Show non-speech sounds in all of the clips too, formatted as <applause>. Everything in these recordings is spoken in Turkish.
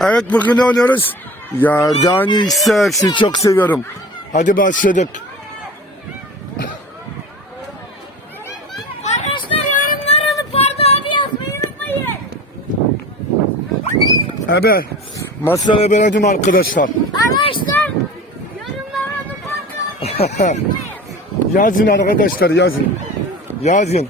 Evet bugün ne oynuyoruz? Yerden yüksek. Sizi çok seviyorum. Hadi başladık. Arkadaşlar yorumlarını Pardo abi yazmayı unutmayın. Evet. Masaya beradim arkadaşlar. Arkadaşlar abi <laughs> yazmayı unutmayın. Yazın arkadaşlar yazın. Yazın.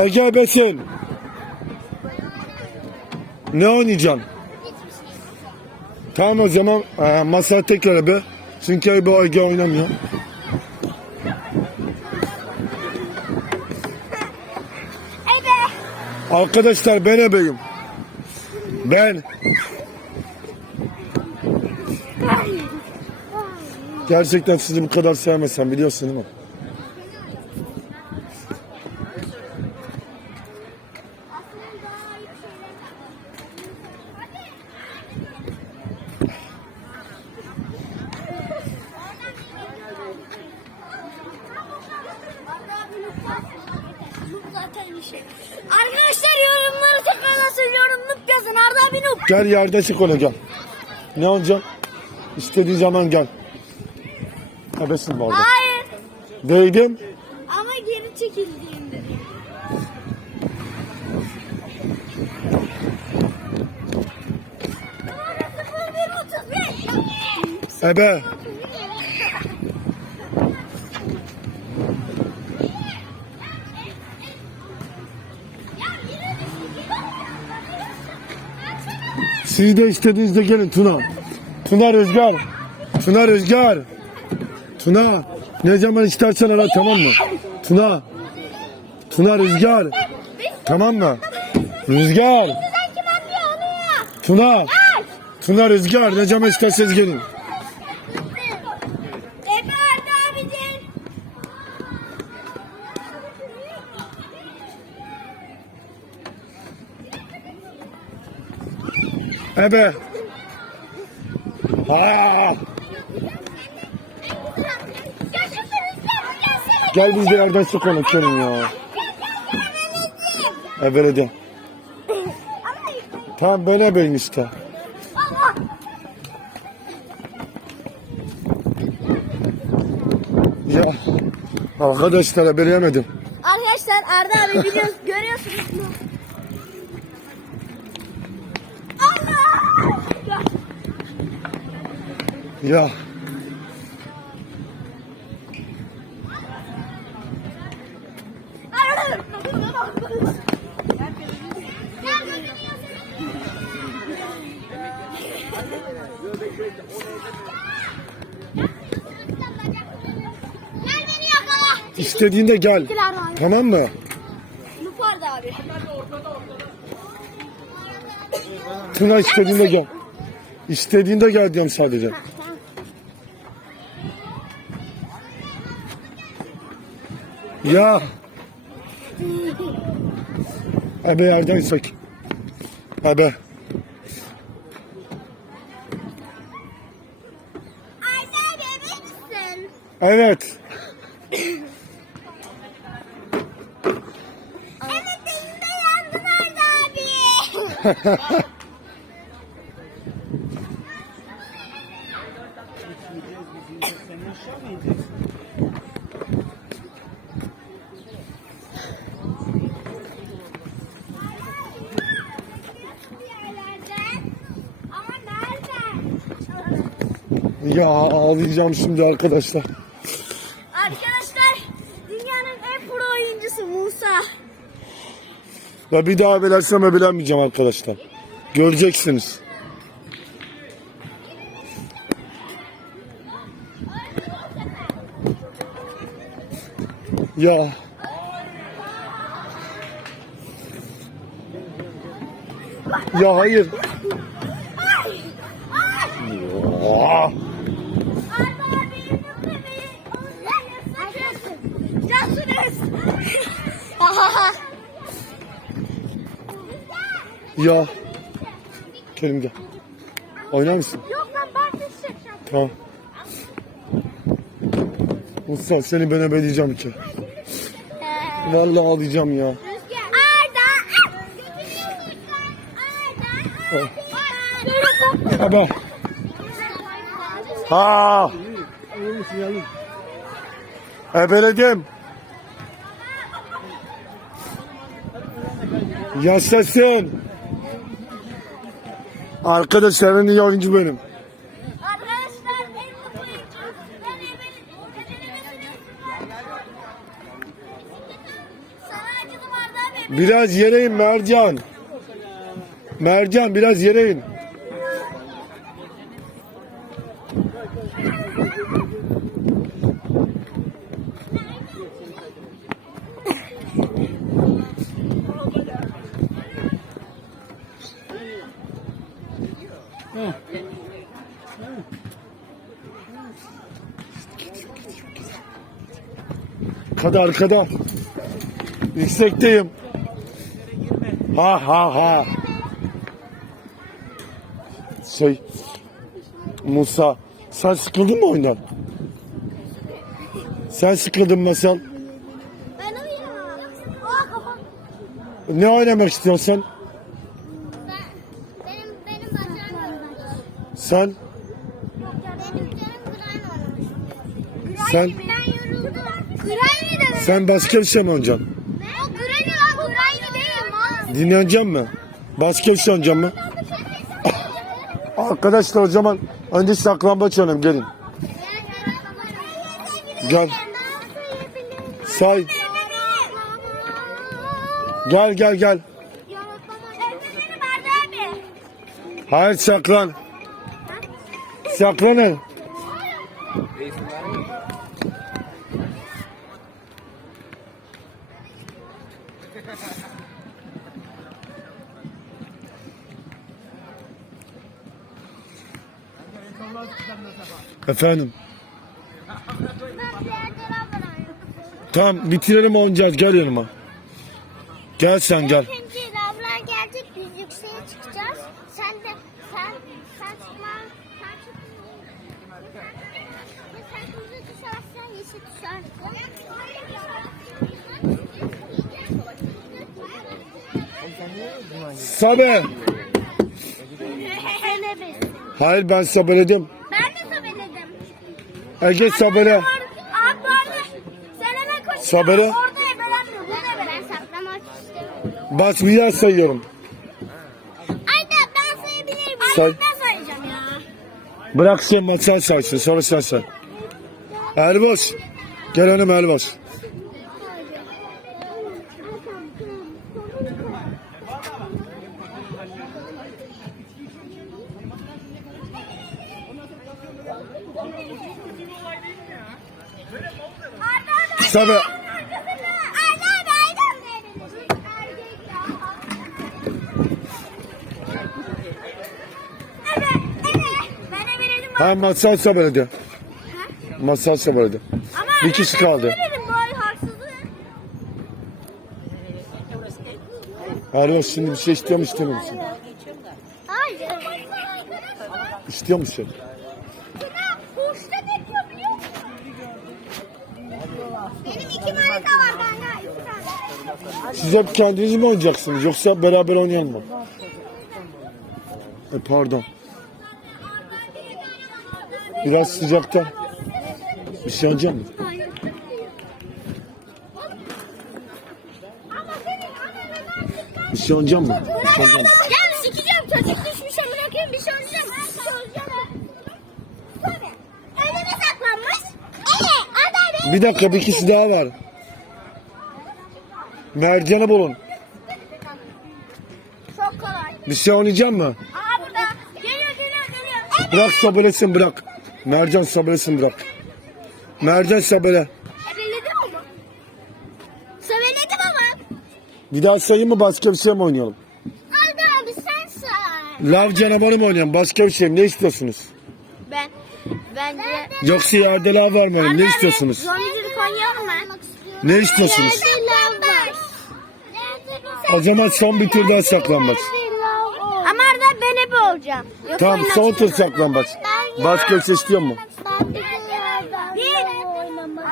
Ege Besin. Ne oynayacaksın? Tamam o zaman e, masaya tekrar be. Çünkü bu Ege oynamıyor. Evet. Arkadaşlar ben ebeyim. Ben. Gerçekten sizi bu kadar sevmesem biliyorsun değil mi? Arkadaşlar yorumları tekrardan söylüyorum. Nup yazın. Arda abi Nup. Gel yerde çık olacağım. Ne olacak? İstediğin zaman gel. Ebesin bu arada. Hayır. Değdim. Ama geri çekildiğimde. Ebe. Siz de istediğinizde gelin Tuna. Tuna Rüzgar. Tuna Rüzgar. Tuna. Ne zaman istersen ara tamam mı? Tuna. Tuna Rüzgar. Tamam mı? Rüzgar. Tuna. Tuna Rüzgar. Ne zaman isterseniz gelin. Ebe Arda abicim. Ebe. Aa, gel biz de yerden su konuşalım ya. Ebeledim. Tamam ben ebeyim işte. Ya arkadaşlar ebeleyemedim. Arkadaşlar Arda abi biliyoruz, görüyorsunuz mu? Allah! Ya istediğinde gel. Tamam mı? Lupardı abi. Tuna istediğinde gel. İstediğinde gel diyorum sadece. Ya. Ebe yerden. Arda abi? Evet. Evet elinde yandın Arda abi. <laughs> Ama nerede? Ya ağlayacağım şimdi arkadaşlar. Arkadaşlar dünyanın en pro oyuncusu Musa. Ya bir daha ebelersem ebelenmeyeceğim arkadaşlar. Göreceksiniz. Ya. Ya hayır. Aa, Arda abi ya. Kerim gel. Oynar mısın? Yok lan ben de çekeceğim. Tamam. Mustafa seni ben ebeleyeceğim ki. Vallahi ağlayacağım ya. Arda. Arda. Baba. Ha. Ebeledim. Yaşasın. Arkadaşlar en iyi oyuncu benim. Arkadaşlar en mutlu oyuncu. Ben Emel'in. Sana acıdım Arda abi. Biraz yere in Mercan. Mercan biraz yere in. Arkada arkada. Yüksekteyim. Ha ha ha. Şey Musa sen sıkıldın mı oyundan? Sen sıkıldın mı kafam. Ne oynamak istiyorsun? Ben, benim, benim. Sen olmuş. Sen- Ben yoruldum. Granny de sen başka bir şey mi oynayacaksın? O Granny lan Granny değil mal. Mi? Başka bir şey oynayacak mı? Arkadaşlar o zaman önce saklambaç oynayalım gelin. Gel. Say. Gel gel gel. Hayır saklan. Saklanın. Efendim. Tamam bitirelim oynayacağız gel yanıma. Gel sen gel. İkinci lavlar gelecek biz yükseğe çıkacağız. Sen de sen sen çıkma sen çıkma. Sen kırmızı düşersen yeşil düşersin. Sabe. Hayır ben sabeledim. Ege sabele. Abi bu arada sen hemen koş. Sabele. Orada ebelenmiyor. Burada ebelen. Ben saklamak istemiyorum. Bas bir yer sayıyorum. Ayda ben sayabilirim. Say. Ben sayacağım ya. Bırak sen masal saysın sonra sen say. Elboş. Gel hanım Elboş. Ebeledim. Ha masal sabeledi. Masal. Ama Bir kişi kaldı. Elboş şimdi bir şey istiyor mu istemiyor musun? Hayır. İstiyor musun? Boşta bekliyor biliyor musun? Benim iki manita var bende. iki tane. Siz hep kendiniz mi oynayacaksınız yoksa beraber oynayalım mı? E, pardon. Biraz sıcakta. Bir şey senin annene Bir şey oynayacak mısın? Bir şey oynayacak mısın? Gel sikeceğim çocuk düşmüş amına koyayım bir şey olacağım. Tabii. Önüne saklanmış. Evet. Bir dakika bir kişi daha var. Mercan'ı bulun. Çok kolay. Bir şey oynayacak mı? Aa burada. Geliyor geliyor geliyor. Evet. Bırak sabelesin bırak. Mercan sabelesin bırak. Mercan sabele. Ebeledim ama. Söveledim ama. Bir daha sayayım mı başka bir şey mi oynayalım? Arda abi sen say. Lav canavarı mı oynayalım başka bir şey mi? Ne istiyorsunuz? Ben. Bence. Yoksa yerde lav var mı? Ne istiyorsunuz? Zombicilik oynayalım mı? Ne istiyorsunuz? Lav var? O zaman son bir tur daha saklanmaç. Ama Arda ben ebe olacağım. Yoksa Tamam son tur saklambaç. Başka bir şey istiyor mu?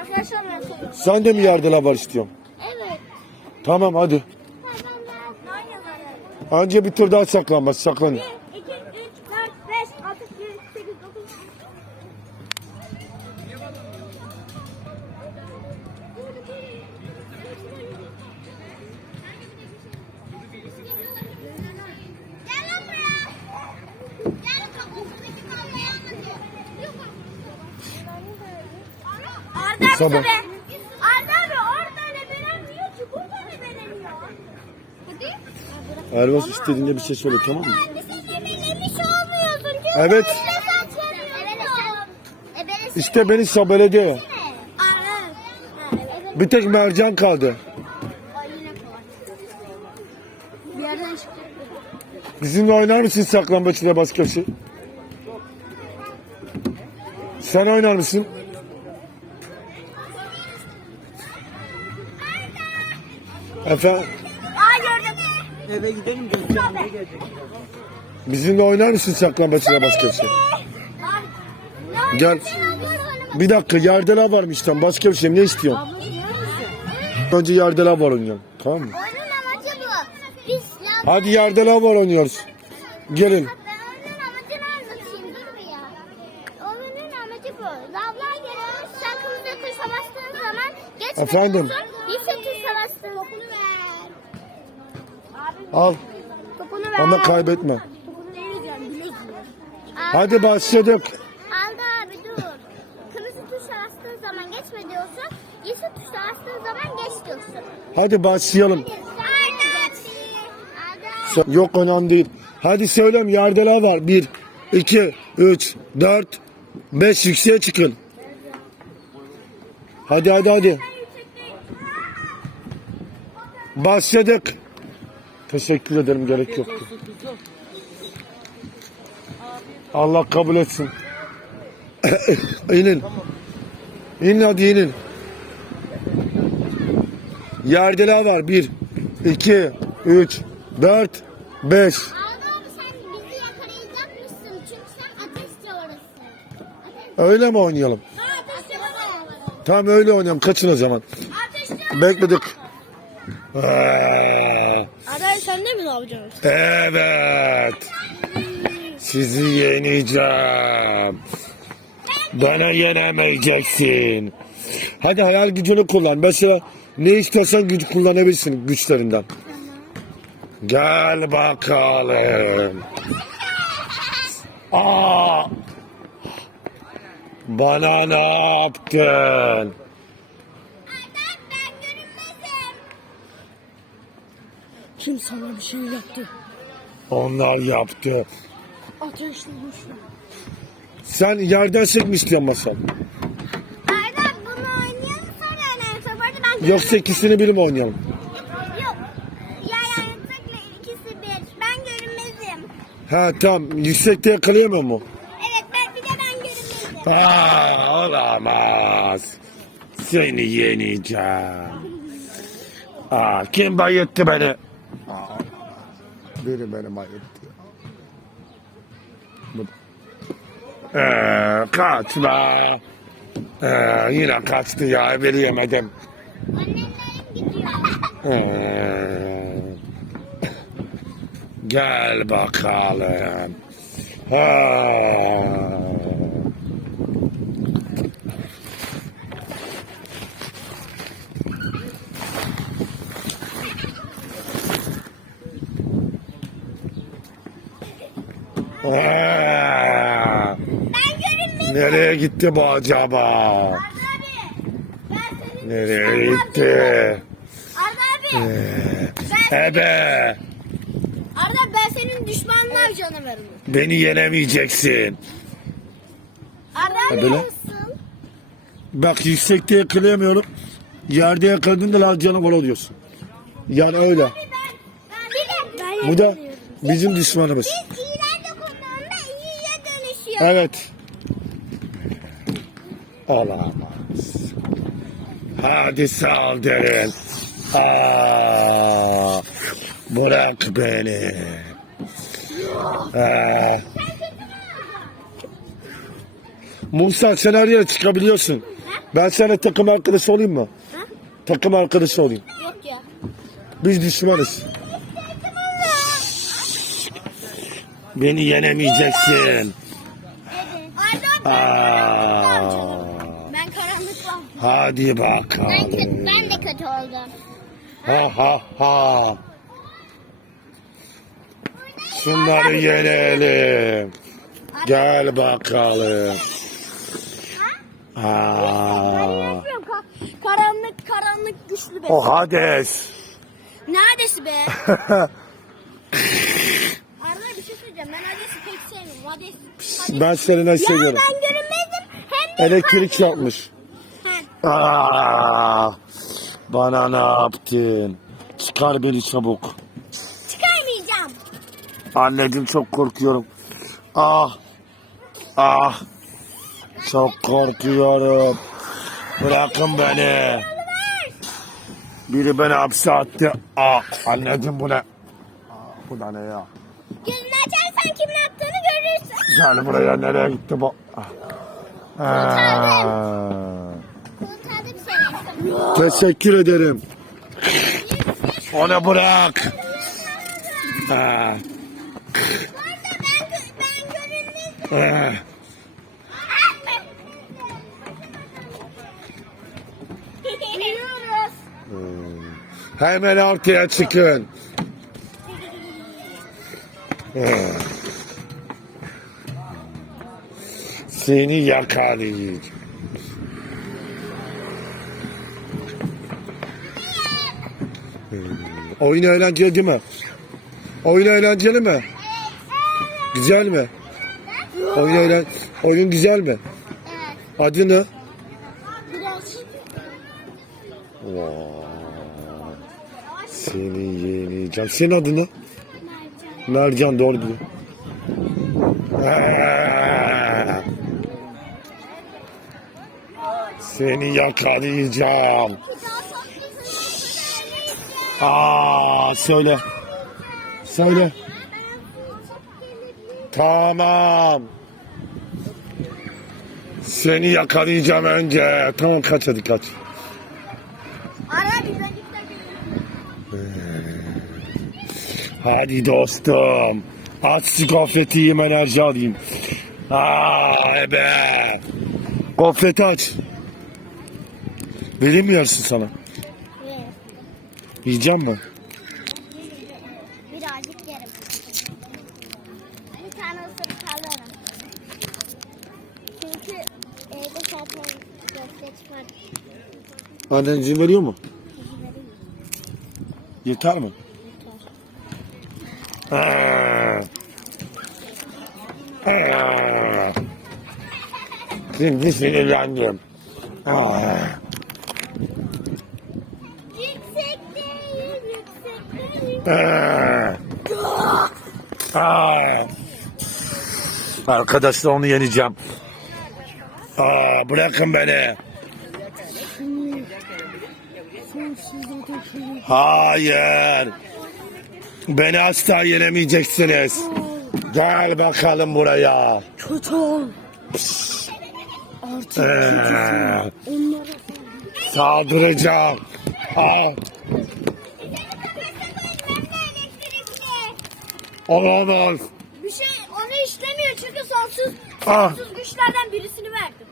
Arkadaşlar ben Sen de mi yerde lav var istiyorsun? Evet. Tamam hadi. Anca bir tur daha saklanmaz saklanın. Hadi. Ervas istediğinde bir şey söyle tamam mı? Anne sen ebelemiş olmuyorsun. Çünkü Evet. İşte beni sabeledi. Arda. Bir tek mercan kaldı. Bir yerden çıktı. Bizimle oynar mısın saklambaç ile başkası? Sen oynar mısın? Efendim? Aa gördüm. Eve gidelim göstermeye gelecek. Bizimle oynar mısın saklambaç ile başkası? Gel. Bir dakika yardela varmış tam başka bir şey ne istiyorsun? Önce yardela var oynayalım tamam mı? Oyunun amacı bu. Biz ya. Hadi yardela var oynuyoruz. Gelin. Ben oyunun amacını anlatayım dur bir ya. Oyunun amacı bu. Lavlar geliyor. Sen kırmızı tuşa bastığın zaman geçme Efendim? diyorsun. Lise tuşa bastığın. Topunu ver. Al Topunu ver. ama kaybetme. Topunu vereceğim. Bilek Hadi başladık. Aldı abi dur. Kırmızı tuşa bastığın zaman geçme diyorsun. Yeşil tuşa bastığın zaman geç diyorsun. Hadi başlayalım. So- Yok önemli değil. Hadi söyleyeyim yardela var. 1, 2, 3, 4, 5 yükseğe çıkın. Hadi hadi hadi. Başladık. Teşekkür ederim gerek yoktu. Allah kabul etsin. <coughs> inin. İnin hadi inin. Yerdela var. 1, 2, 3, 4, 5. Arda abi sen bizi yakalayacak mısın? Çünkü sen ateşçi orası. Öyle mi oynayalım? Tamam öyle oynayalım. Kaçın o zaman. Bekledik. Aa, yapacaksın? Evet. Sizi yeneceğim. Bana yenemeyeceksin. Hadi hayal gücünü kullan. Mesela ne istersen güç kullanabilirsin güçlerinden. Gel bakalım. Aa! Bana ne yaptın? ben görünmezim. Kim sana bir şey yaptı? Onlar yaptı. Ateşli düştü. Sen yerden sekmi istiyorsun masal. Arda bunu oynayalım sonra yani sonra ben Yoksa ikisini bir mi oynayalım? Yok. Ya yani tıkla ikisi bir. Ben görünmezim. Ha tamam. Yüksekte yakalayamıyor mu? Evet ben bir de ben görünmezim. Aa, olamaz. Seni yeneceğim. Aa, kim bayılttı beni? Aa, biri beni bayılttı. Bu- Ee, kaçma. Ee, yine kaçtı ya. Beni yemedim. Annemlerim gidiyor. Ee, Gel bakalım. Ha. Aa, Ben görünmezim. Nereye gitti bu acaba? Arda abi. Nereye gitti? Arda abi. Ebe, Arda ben senin düşmanlar canavarım. beni yenemeyeceksin. Arda abi Hadi lan. nasıl? Bak yüksekte yakalayamıyorum. Yerde yakaladığında lal canavar oluyorsun. Yani öyle. Bu da bizim düşmanımız. Dönüşüyor. Evet. Olamaz. Hadi saldırın. Aa, bırak beni. Aa. Musa sen her yere çıkabiliyorsun. Ben sana takım arkadaşı olayım mı? Takım arkadaşı olayım. Yok ya. Biz düşmanız. Beni yenemeyeceksin. Aa, ben karanlıklam. hadi Ben, bakalım. kö- ben de kötü oldum. Ha ha ha. Şunları yenelim. Gel bakalım. Aa. Karanlık karanlık güçlü be. O Hades. Neredesi be? Arda bir şey söyleyeceğim. Ben Hades'i Ben seni ne Ya seviyorum. ben görünmezdim. Hem de Elektrik yapmış. Ha, Aa, bana ne yaptın? Çıkar beni çabuk. çıkarmayacağım. Anneciğim çok korkuyorum. Ah. Ah. Çok korkuyorum. Bırakın beni. Biri beni hapse attı. Ah. Anneciğim bu ne? Ah, bu da ne ya? Açarsan kimin attığını görürsün. Gel buraya nereye gitti bu? Ah. Kurtardım seni. Teşekkür ederim. Onu bırak. Ah. Biliyoruz. Hemen ortaya çıkın. Ah. Seni yakalayacağım. Oyun eğlenceli değil mi? Oyun eğlenceli mi? Güzel mi? Oyun eğlen oyun güzel mi? Evet. Adı ne? Vay. Seni yeneceğim. Senin adın ne? Mercan doğru diyor. Aa! Seni yakalayacağım. Aa söyle. Söyle. Tamam. Seni yakalayacağım önce. Tamam kaç hadi kaç. Dakika. Hadi dostum. Aç şu gofreti yiyeyim enerji alayım. Aa be. Gofreti aç. Vereyim mi yarısını sana? Yiyeceğim mi? Birazcık yerim. Bir tane ısırık alırım. Çünkü evde zaten köfte çıkartıp Annen izin veriyor mu? Yeter mi? Aa. Aa. Şimdi sinirlendim. Aa. Aa. Arkadaşlar onu yeneceğim. Aa, bırakın beni. Hayır. Beni asla yenemeyeceksiniz. Gel bakalım buraya. Kötü ol. Artık Ee, saldıracağım. Aa, olamaz. Bir şey onu işlemiyor çünkü sonsuz, Ah. sonsuz güçlerden birisini verdim.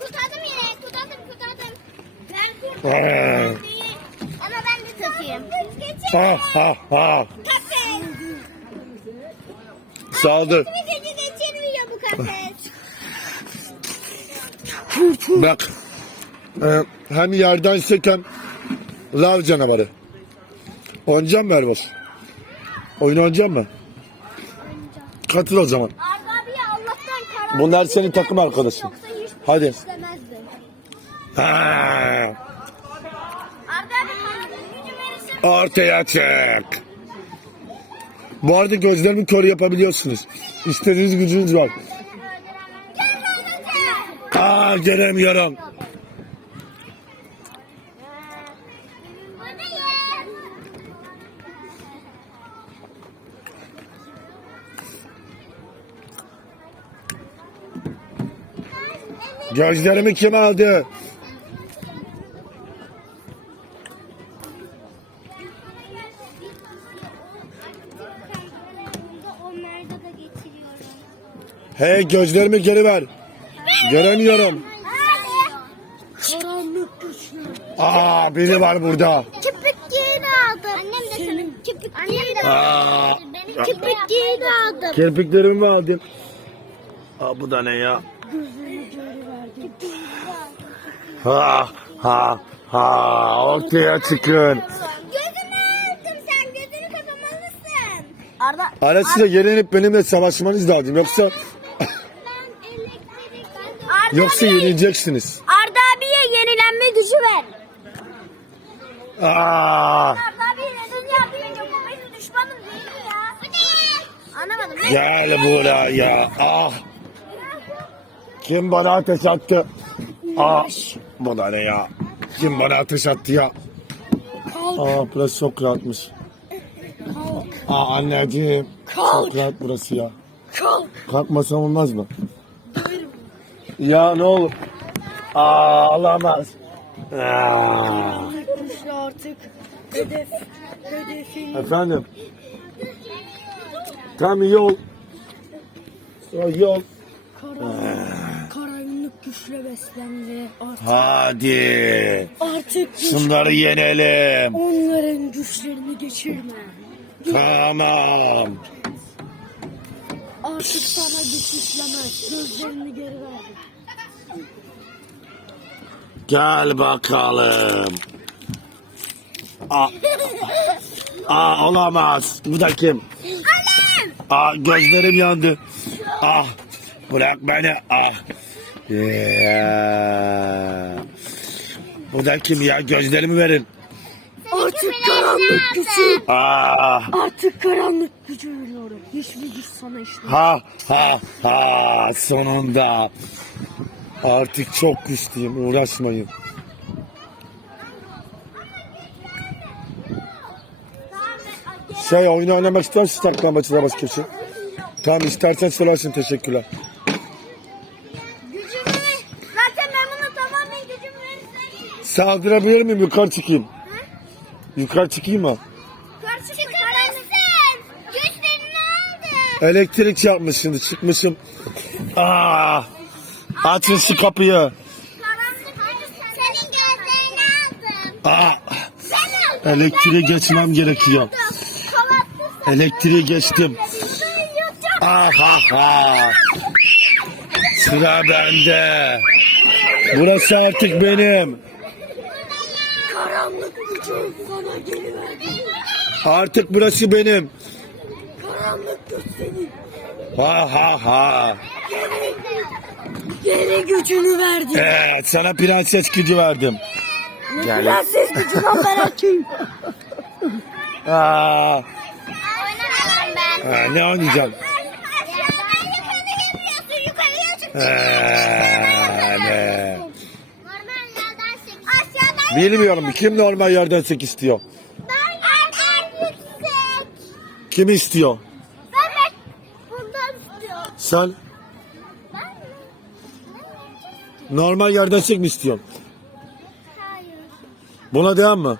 Kurtardım yine, kurtardım, kurtardım. Ben Aa. kurtardım. Ama ben de takayım. Ha ha ha. Saldır. Gece geçirmiyor bu kafes. Bak. Ee, hem yerden seken lav canavarı. Oynayacak mı Erbos? Oyun oynayacak mı? Katıl o zaman. Arda abi ya Allah'tan. Bunlar senin takım arkadaşın. Hadi. işlemezdi. Ha, Arda abi karanlık gücü verirse ortaya çık. Bu arada gözlerimi kör yapabiliyorsunuz. İstediğiniz gücünüz var. Aa gelemiyorum. Gözlerimi kim aldı? Hey gözlerimi geri ver. Göremiyorum. Karanlık güçlü. Aa biri var burada. Köpük giyin aldım. Annem de senin köpük giyin Aa, Benim köpük giyin aldım. kirpiklerimi mi aldın? Aa bu da ne ya? Ha ha ha ortaya çıkın. Gözünü aldım sen gözünü kapamalısın. Arda. Ara size gelinip benimle savaşmanız lazım. Yoksa. Arda yoksa yenileceksiniz. Arda abiye yenilenme gücü ver. Aa, Arda abi neden yapıyorsun? Yok bu benim düşmanım değil ya? Bu ne? Anlamadım. gel buraya. Ah. Kim bana ateş attı? Aa, bu da ne ya? Kim bana ateş attı ya? Aa burası çok rahatmış. Aa anneciğim. Çok rahat burası ya. Kalk. Kalkmasam olmaz mı? Ya ne olur. Aa olamaz. Aa. Artık. Hedef. Efendim. Tam yol. Yol. karanlık. Karanlık güçle beslendi. Artık, Hadi. artık güç- Şunları yenelim. onların güçlerini geçirme. Tamam. Artık sana güç işlemez. Gözlerini geri ver. Gel bakalım. Aa, aa olamaz. Bu da kim? Aa gözlerim yandı. Ah bırak beni. Ah. Yeah. Bu da kim ya? Gözlerimi verin. Artık karanlık gücü. Ah. Artık karanlık gücü veriyorum. Hiçbir güç sana işlemez. Ha ha ha sonunda. Artık çok güçlüyüm uğraşmayın. Şey oyunu oynamak ister misin saklambaçıda başka bir şey? Tamam istersen söylersin teşekkürler. Gücümü. Zaten ben bunu tamamen gücümü verirsem. Saldırabilir miyim yukarı çıkayım? Yukarı çıkayım mı? Çıkamazsın. Güçlerini aldım. Elektrik yapmış şimdi çıkmışım. Aa, açın şu kapıyı. Senin gözlerini aldım. Aa, Ben aldım. elektriği geçmem gerekiyor. Elektriği geçtim. Ah ha ha. Sıra bende. Burası artık benim. Karanlık gücü sana geri verdi. Artık burası benim. Karanlık güç senin. Ha ha ha. Geri gücünü verdi. Evet sana prenses gücü verdim. Gel. Prenses gücü lan ben açayım. Aa, ben. ha, ne oynayacağım? Aşağıdan yukarı yapıyorsun. Yukarıya çık. Ha, ne? Normal yerden çek. Aşağıdan Bilmiyorum kim normal yerden sek istiyor. Ben yerden yüksek. Kim istiyor? Ben de bundan istiyorum. Sen Ben normal yerden sek mi istiyorsun? Hayır. Buna devam mı?